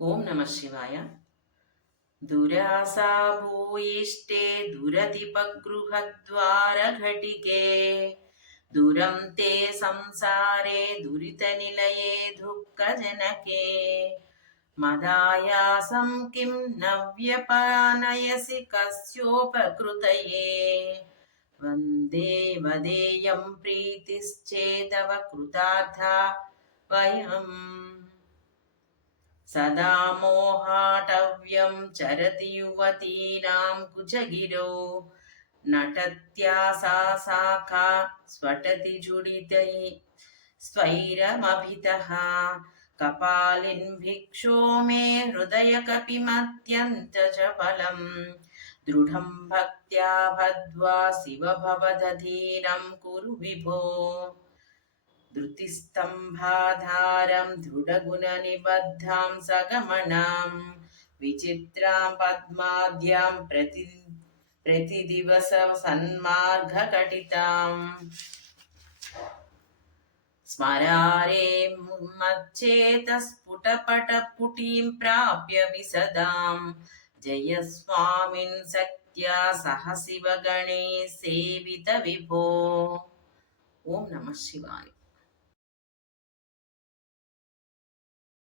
ఓం నమ శివాయ. దురాసా భూయిష్టే దురధిపగృహద్వారఘటికే దురం తే సంసారే దురితనిలయే దుఃఖజనకే మదాయాసం కిం నవ్యపానయసి కస్యోపకృతయే వందే వదేయం ప్రీతిశ్చేతవ కృతార్థా వయం సదా మోహాటవ్యం చరతి యువతీనాం కుచగిరో నటత్యాసా శాఖా స్ఫటతి జుడితై స్వైరమభితః కపాలిన్ భిక్షో మే హృదయ కపిమత్యంత చపలం దృఢం భక్త్యా భద్వా శివ భవదధీరం కురు విభో ధృతిస్తంభాధారం దృఢగుణనిబద్ధాం సగమనాం విచిత్రాం పద్మాద్యాం ప్రతిదివస సన్మార్గకటితాం స్మరారే మచ్చేతస్ఫుటపటపుటీం ప్రాప్య విసదాం జయ స్వామిన్ సత్యా సహ శివగణే సేవిత విభో. ఓం నమ శివాయ.